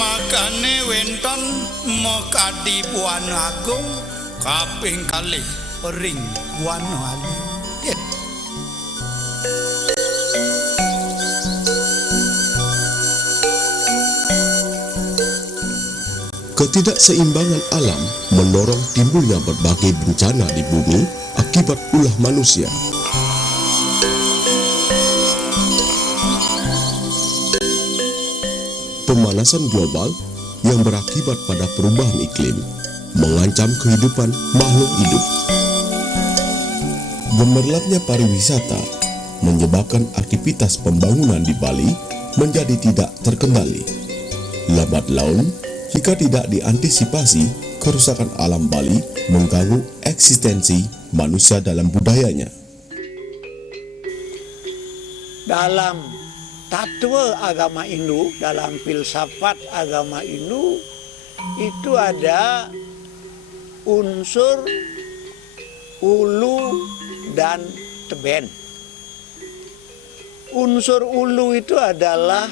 Makane wenton mokadi Buwana Agung kaping kalih ring Buwana Ali. Ketidakseimbangan alam mendorong timbulnya berbagai bencana di bumi akibat ulah manusia. Pemanasan global yang berakibat pada perubahan iklim mengancam kehidupan makhluk hidup. Gemerlapnya pariwisata menyebabkan aktivitas pembangunan di Bali menjadi tidak terkendali. Lambat laun, jika tidak diantisipasi, kerusakan alam Bali mengganggu eksistensi manusia dalam budayanya. Dalam tatwa agama Hindu, dalam filsafat agama Hindu, itu ada unsur ulu dan teben. Unsur ulu itu adalah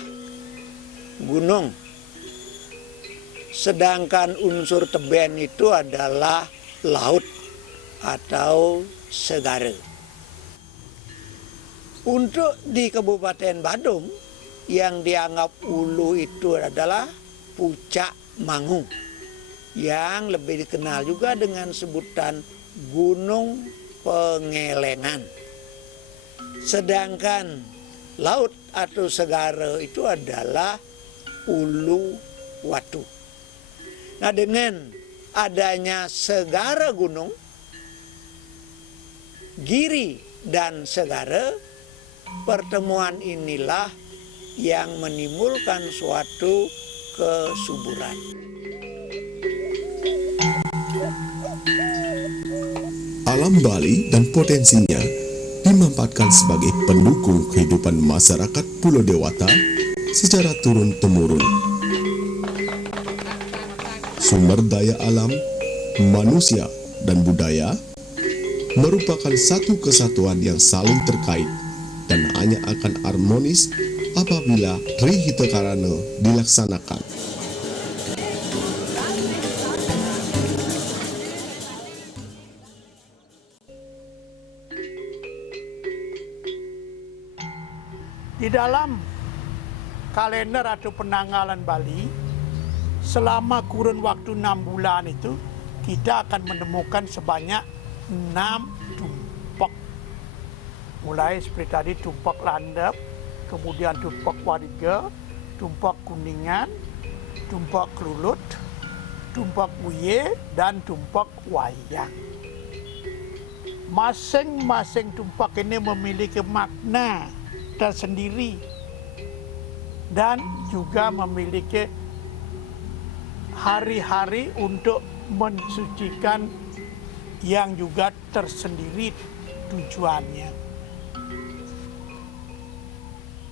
gunung, sedangkan unsur teben itu adalah laut atau segara. Untuk di Kabupaten Badung, yang dianggap ulu itu adalah Pucak Mangu, yang lebih dikenal juga dengan sebutan Gunung Pengelengan. Sedangkan laut atau segara itu adalah Ulu Watu. Nah, dengan adanya segara gunung, giri dan segara, pertemuan inilah yang menimbulkan suatu kesuburan. Alam Bali dan potensinya dimanfaatkan sebagai pendukung kehidupan masyarakat Pulau Dewata secara turun-temurun. Sumber daya alam, manusia, dan budaya merupakan satu kesatuan yang saling terkait dan hanya akan harmonis apabila Trihitakarana dilaksanakan. Di dalam kalender atau penanggalan Bali, selama kurun waktu 6 bulan itu, kita akan menemukan sebanyak 6 tumpak. Mulai seperti tadi tumpak landep, kemudian tumpak wariga, tumpak kuningan, tumpak kelulut, tumpak buye, dan tumpak wayang. Masing-masing tumpak ini memiliki makna tersendiri dan juga memiliki hari-hari untuk mensucikan yang juga tersendiri tujuannya.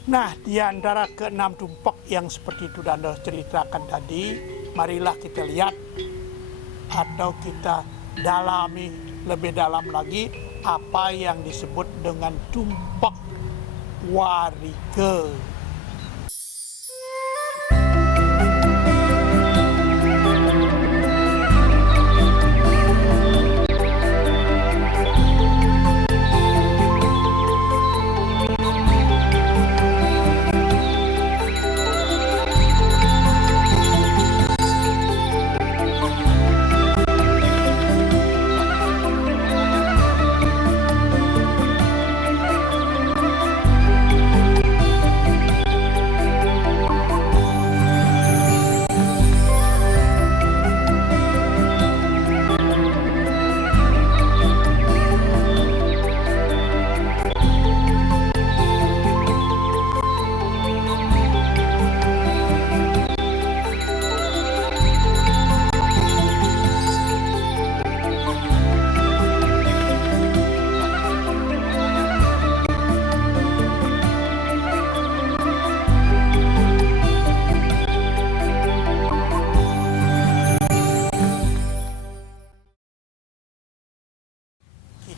Nah, di antara ke-6 tumpak yang seperti itu Anda ceritakan tadi, marilah kita lihat atau kita dalami lebih dalam lagi apa yang disebut dengan tumpak wariga.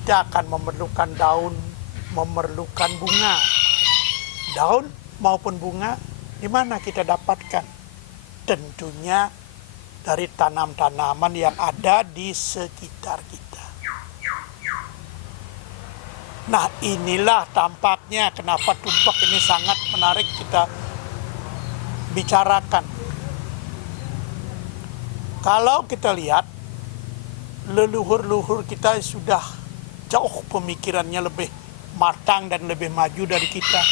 Kita akan memerlukan daun, memerlukan bunga. Daun maupun bunga, di mana kita dapatkan? tentunya dari tanam-tanaman yang ada di sekitar kita. Nah, inilah tampaknya kenapa tumpak ini sangat menarik kita bicarakan. Kalau kita lihat, leluhur-leluhur kita sudah jauh pemikirannya lebih matang dan lebih maju dari kita.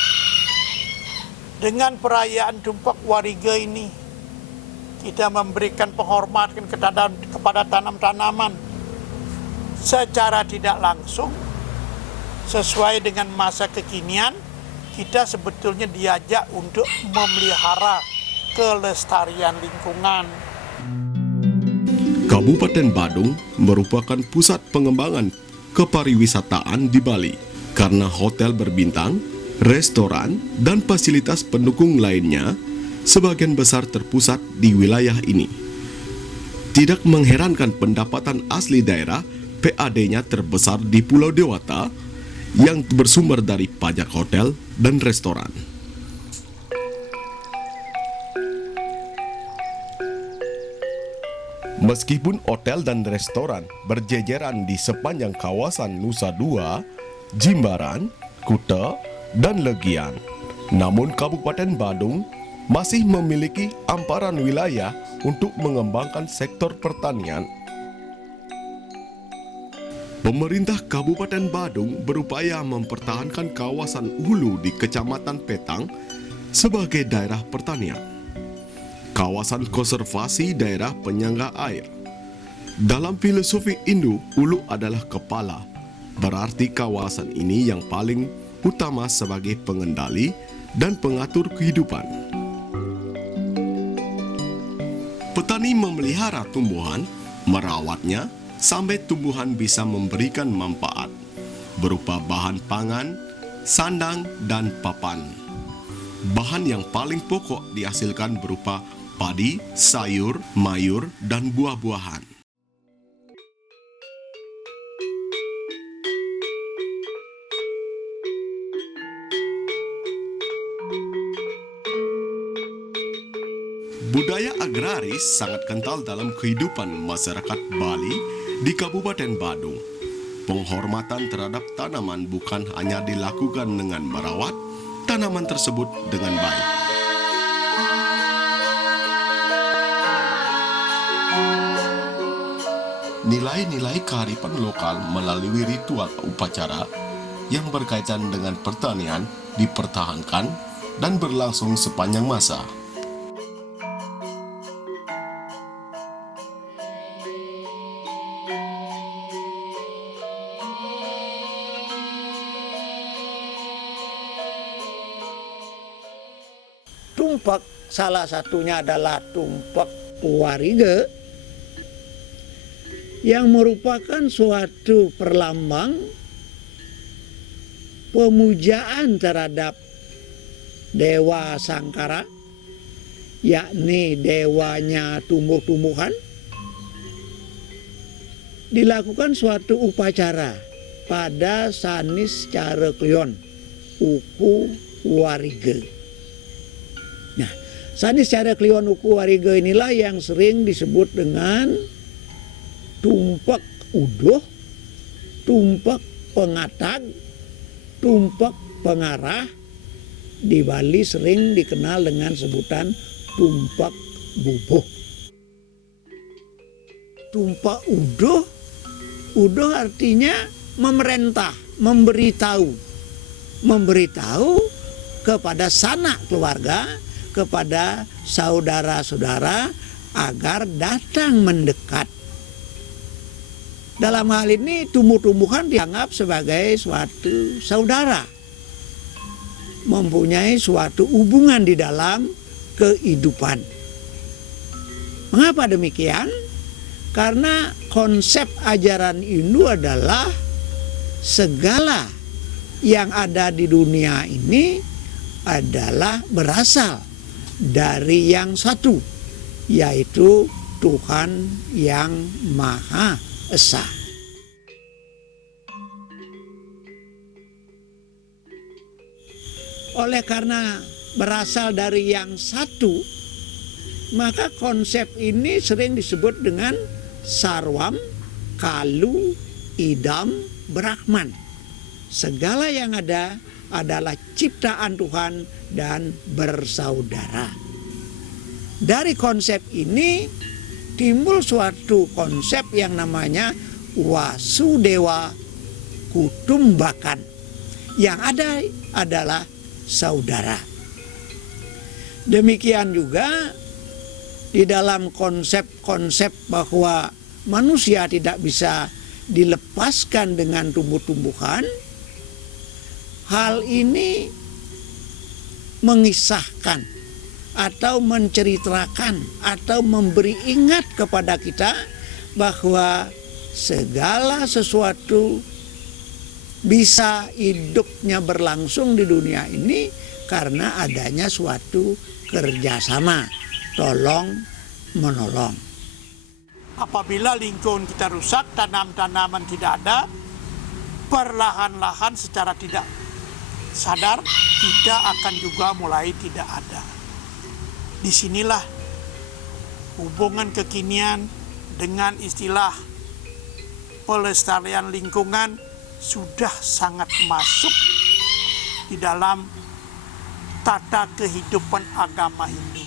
Dengan perayaan tumpak Wariga ini, kita memberikan penghormatan kepada tanam-tanaman secara tidak langsung. Sesuai dengan masa kekinian, kita sebetulnya diajak untuk memelihara kelestarian lingkungan. Kabupaten Badung merupakan pusat pengembangan kepariwisataan di Bali karena hotel berbintang, restoran, dan fasilitas pendukung lainnya sebagian besar terpusat di wilayah ini. Tidak mengherankan pendapatan asli daerah PAD-nya terbesar di Pulau Dewata yang bersumber dari pajak hotel dan restoran. Meskipun hotel dan restoran berjejeran di sepanjang kawasan Nusa Dua, Jimbaran, Kuta, dan Legian, namun Kabupaten Badung masih memiliki amparan wilayah untuk mengembangkan sektor pertanian. Pemerintah Kabupaten Badung berupaya mempertahankan kawasan hulu di Kecamatan Petang sebagai daerah pertanian. Kawasan konservasi daerah penyangga air. Dalam filosofi Hindu, hulu adalah kepala, berarti kawasan ini yang paling utama sebagai pengendali dan pengatur kehidupan. Petani memelihara tumbuhan, merawatnya, sampai tumbuhan bisa memberikan manfaat berupa bahan pangan, sandang, dan papan. Bahan yang paling pokok dihasilkan berupa padi, sayur, mayur, dan buah-buahan. Budaya agraris sangat kental dalam kehidupan masyarakat Bali di Kabupaten Badung. Penghormatan terhadap tanaman bukan hanya dilakukan dengan merawat tanaman tersebut dengan baik. Nilai-nilai kearifan lokal melalui ritual upacara yang berkaitan dengan pertanian dipertahankan dan berlangsung sepanjang masa. Tumpak salah satunya adalah tumpak Wariga yang merupakan suatu perlambang pemujaan terhadap Dewa Sangkara, yakni dewanya tumbuh-tumbuhan. Dilakukan suatu upacara pada Sanis Careklion Uku Wariga. Nah, Sanis Careklion Uku Wariga inilah yang sering disebut dengan tumpak udoh, tumpak pengatag, tumpak pengarah. Di Bali sering dikenal dengan sebutan tumpak bubuh. Tumpak udoh, udoh artinya memerintah, memberitahu kepada sanak keluarga, kepada saudara-saudara agar datang mendekat. Dalam hal ini tumbuh-tumbuhan dianggap sebagai suatu saudara, mempunyai suatu hubungan di dalam kehidupan. Mengapa demikian? Karena konsep ajaran Hindu adalah segala yang ada di dunia ini adalah berasal dari yang satu, yaitu Tuhan yang Maha Esa. Oleh karena berasal dari yang satu, Maka konsep ini sering disebut dengan sarwam, kalu, idam, brahman. Segala yang ada adalah ciptaan Tuhan dan bersaudara. Dari konsep ini timbul suatu konsep yang namanya Wasudewa Kutumbakan. Yang ada adalah saudara. Demikian juga di dalam konsep-konsep bahwa manusia tidak bisa dilepaskan dengan tumbuh-tumbuhan, hal ini mengisahkan atau menceritakan atau memberi ingat kepada kita bahwa segala sesuatu bisa hidupnya berlangsung di dunia ini karena adanya suatu kerjasama, tolong menolong. Apabila lingkungan kita rusak, tanaman tidak ada, perlahan-lahan secara tidak sadar kita akan juga mulai tidak ada. Disinilah hubungan kekinian dengan istilah pelestarian lingkungan sudah sangat masuk di dalam tata kehidupan agama Hindu.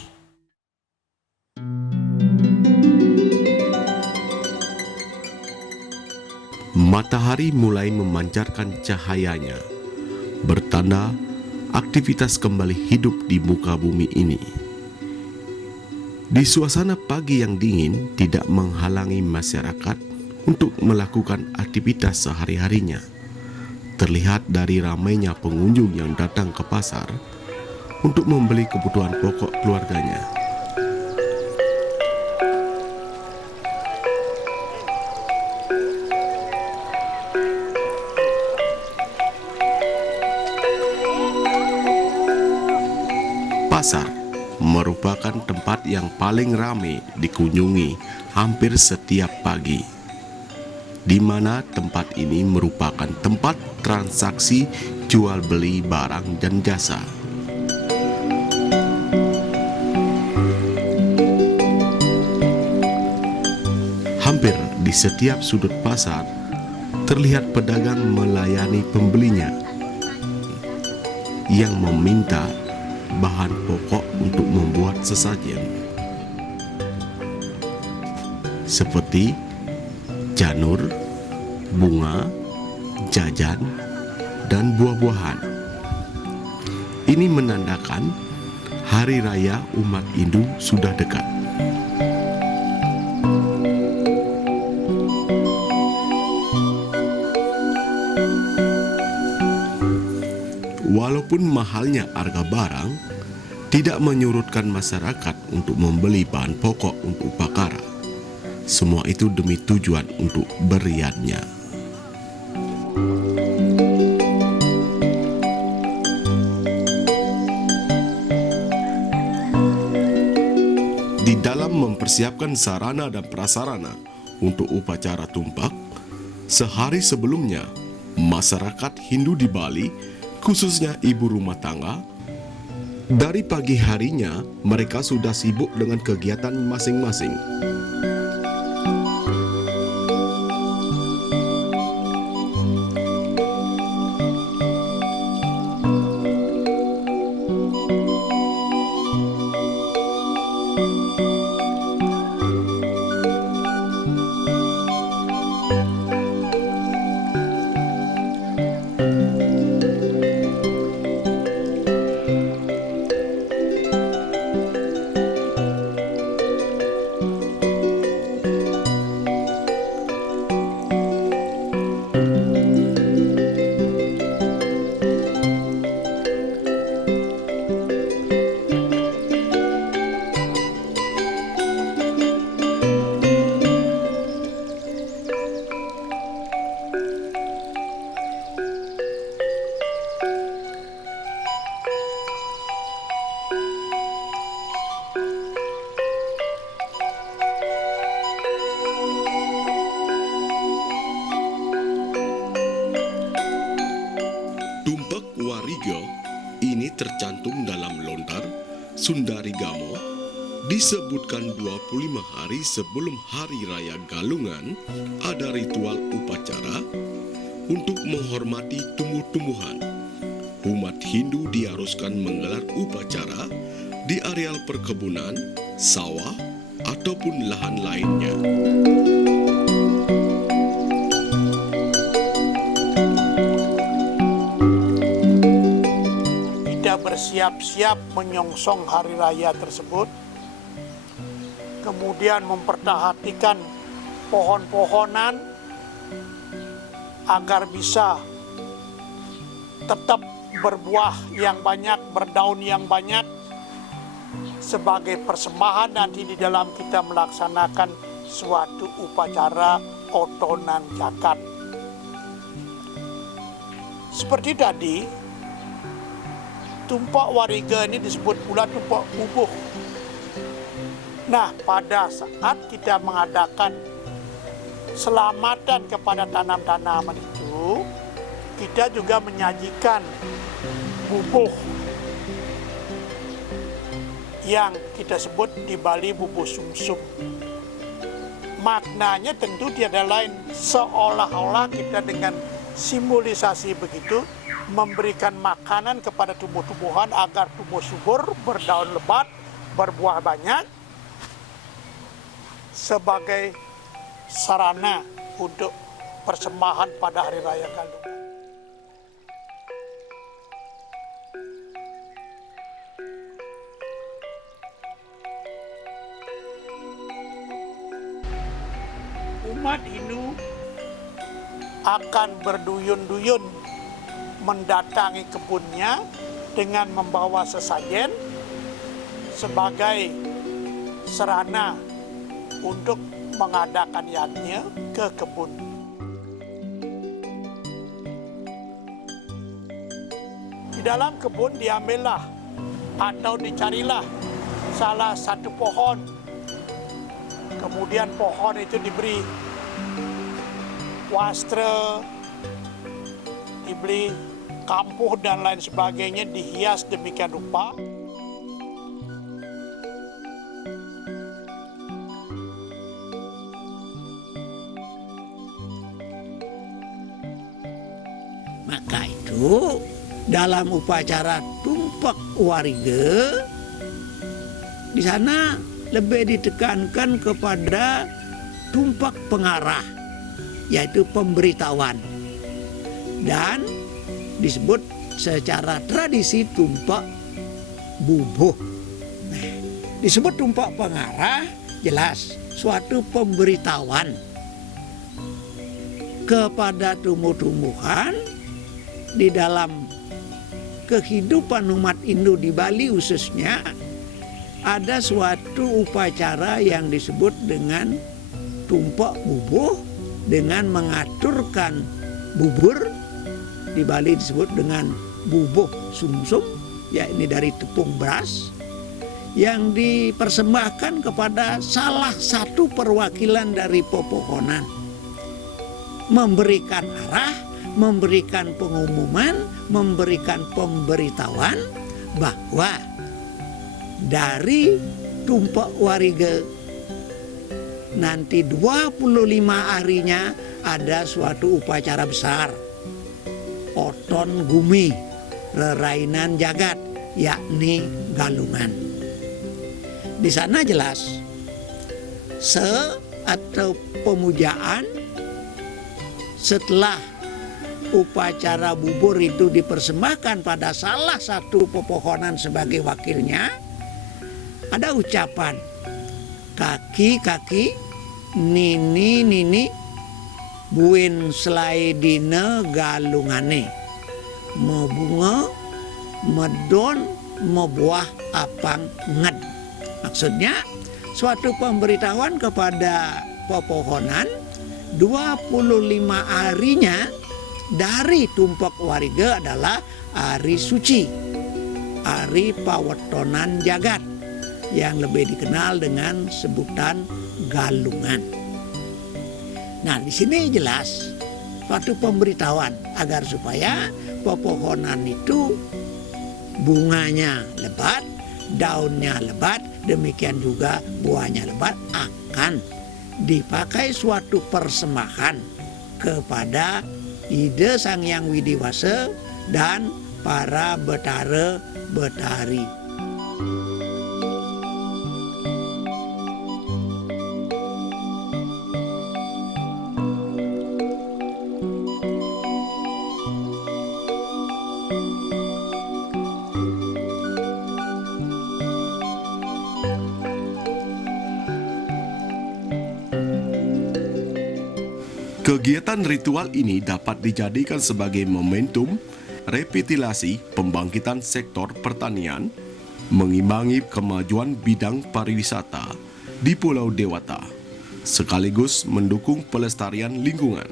Matahari mulai memancarkan cahayanya, bertanda aktivitas kembali hidup di muka bumi ini. Di suasana pagi yang dingin tidak menghalangi masyarakat untuk melakukan aktivitas sehari-harinya. Terlihat dari ramainya pengunjung yang datang ke pasar untuk membeli kebutuhan pokok keluarganya. Pasar merupakan tempat yang paling ramai dikunjungi hampir setiap pagi, di mana tempat ini merupakan tempat transaksi jual beli barang dan jasa. Hampir di setiap sudut pasar terlihat pedagang melayani pembelinya yang meminta bahan pokok untuk membuat sesajen, seperti janur, bunga, jajan, dan buah-buahan. Ini menandakan hari raya umat Hindu sudah dekat. Walaupun mahalnya harga barang, tidak menyurutkan masyarakat untuk membeli bahan pokok untuk upakara. Semua itu demi tujuan untuk beriadnya. Di dalam mempersiapkan sarana dan prasarana untuk upacara tumpak, sehari sebelumnya, masyarakat Hindu di Bali, khususnya ibu rumah tangga, dari pagi harinya mereka sudah sibuk dengan kegiatan masing-masing. Ini tercantum dalam lontar Sundarigamo Disebutkan 25 hari sebelum Hari Raya Galungan ada ritual upacara untuk menghormati tumbuh-tumbuhan. Umat Hindu diharuskan menggelar upacara di areal perkebunan, sawah, ataupun lahan lainnya. Kita bersiap-siap menyongsong hari raya tersebut, kemudian memperhatikan pohon-pohonan agar bisa tetap berbuah yang banyak, berdaun yang banyak, sebagai persembahan nanti di dalam kita melaksanakan suatu upacara otonan jagat. Seperti tadi, tumpak wariga ini disebut pula tumpak bubuh. Nah, pada saat kita mengadakan selamatan kepada tanam-tanaman itu, kita juga menyajikan bubuh yang kita sebut di Bali bubuh sumsum. Maknanya tentu tiada lain, seolah-olah kita dengan simbolisasi begitu memberikan makanan kepada tumbuh-tumbuhan agar tumbuh subur, berdaun lebat, berbuah banyak, sebagai sarana untuk persembahan pada Hari Raya Galungan. Umat Hindu akan berduyun-duyun mendatangi kebunnya dengan membawa sesajen sebagai sarana untuk mengadakan yatnya ke kebun. Di dalam kebun diambillah atau dicarilah salah satu pohon. Kemudian pohon itu diberi wastra, diberi kampuh dan lain sebagainya, dihias demikian rupa. Maka itu dalam upacara tumpak wariga, di sana lebih ditekankan kepada tumpak pengarah, yaitu pemberitahuan, dan disebut secara tradisi tumpak bubuh. Nah, disebut tumpak pengarah jelas suatu pemberitahuan kepada tumbuh-tumbuhan di dalam kehidupan umat Hindu di Bali khususnya. Ada suatu upacara yang disebut dengan tumpak bubuh dengan mengaturkan bubur. Di Bali disebut dengan bubuh sumsum, yakni dari tepung beras, yang dipersembahkan kepada salah satu perwakilan dari pepohonan, memberikan arah, memberikan pengumuman, memberikan pemberitahuan bahwa dari tumpak wariga nanti 25 harinya ada suatu upacara besar, oton gumi, rerainan jagat, yakni galungan. Di sana jelas atau pemujaan setelah upacara bubur itu dipersembahkan pada salah satu pepohonan sebagai wakilnya, ada ucapan kaki-kaki nini buin selai dina galungane, mebunga medon mebuah apang nged. Maksudnya suatu pemberitahuan kepada pepohonan 25 harinya dari tumpak wariga adalah hari suci, hari pawetonan jagat, yang lebih dikenal dengan sebutan galungan. Nah, di sini jelas suatu pemberitahuan agar supaya pepohonan itu bunganya lebat, daunnya lebat, demikian juga buahnya lebat akan dipakai suatu persembahan kepada Ide Sang Hyang Widiwasa dan para betara-betari. Kegiatan ritual ini dapat dijadikan sebagai momentum revitalisasi pembangkitan sektor pertanian, mengimbangi kemajuan bidang pariwisata di Pulau Dewata, sekaligus mendukung pelestarian lingkungan.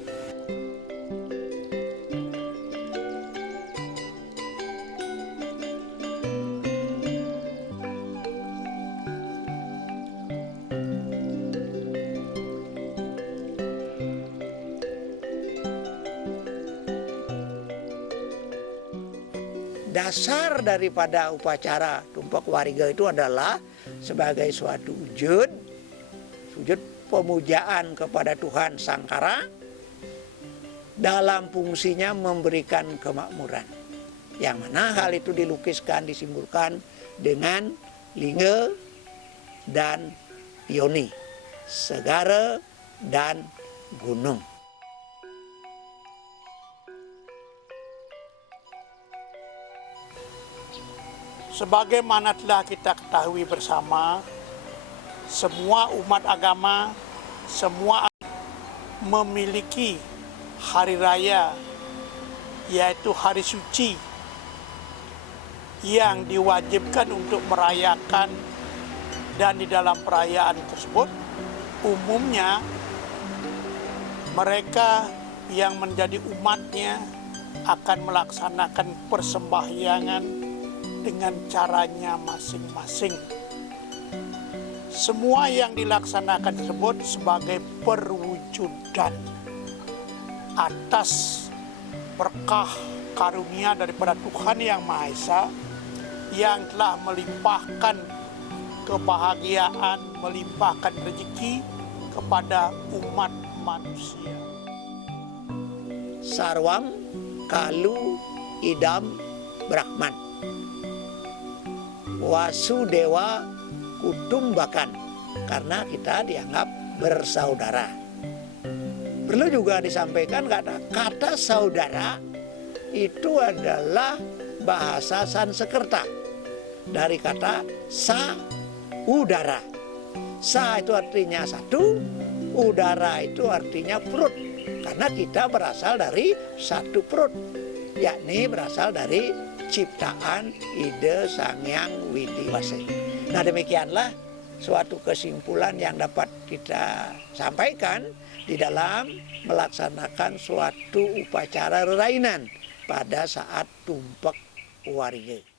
Dasar daripada upacara Tumpak Wariga itu adalah sebagai suatu wujud pemujaan kepada Tuhan Sangkara dalam fungsinya memberikan kemakmuran. Yang mana hal itu dilukiskan, disimbolkan dengan lingga dan yoni, segara dan gunung. Sebagaimana telah kita ketahui bersama, semua umat agama, semua memiliki hari raya, yaitu hari suci, yang diwajibkan untuk merayakan, dan di dalam perayaan tersebut, umumnya mereka yang menjadi umatnya akan melaksanakan persembahyangan dengan caranya masing-masing. Semua yang dilaksanakan tersebut sebagai perwujudan atas berkah karunia daripada Tuhan Yang Maha Esa yang telah melimpahkan kebahagiaan, melimpahkan rezeki kepada umat manusia. Sarwam Kalu Idam Brahman Wasudewa Kutumbakan, karena kita dianggap bersaudara. Perlu juga disampaikan kata saudara itu adalah bahasa Sanskerta dari kata sa udara. Sa itu artinya satu, udara itu artinya perut, karena kita berasal dari satu perut, yakni berasal dari ciptaan Ide Sang Hyang Widiwasa. Nah, demikianlah suatu kesimpulan yang dapat kita sampaikan di dalam melaksanakan suatu upacara rerainan pada saat Tumpak Wariga.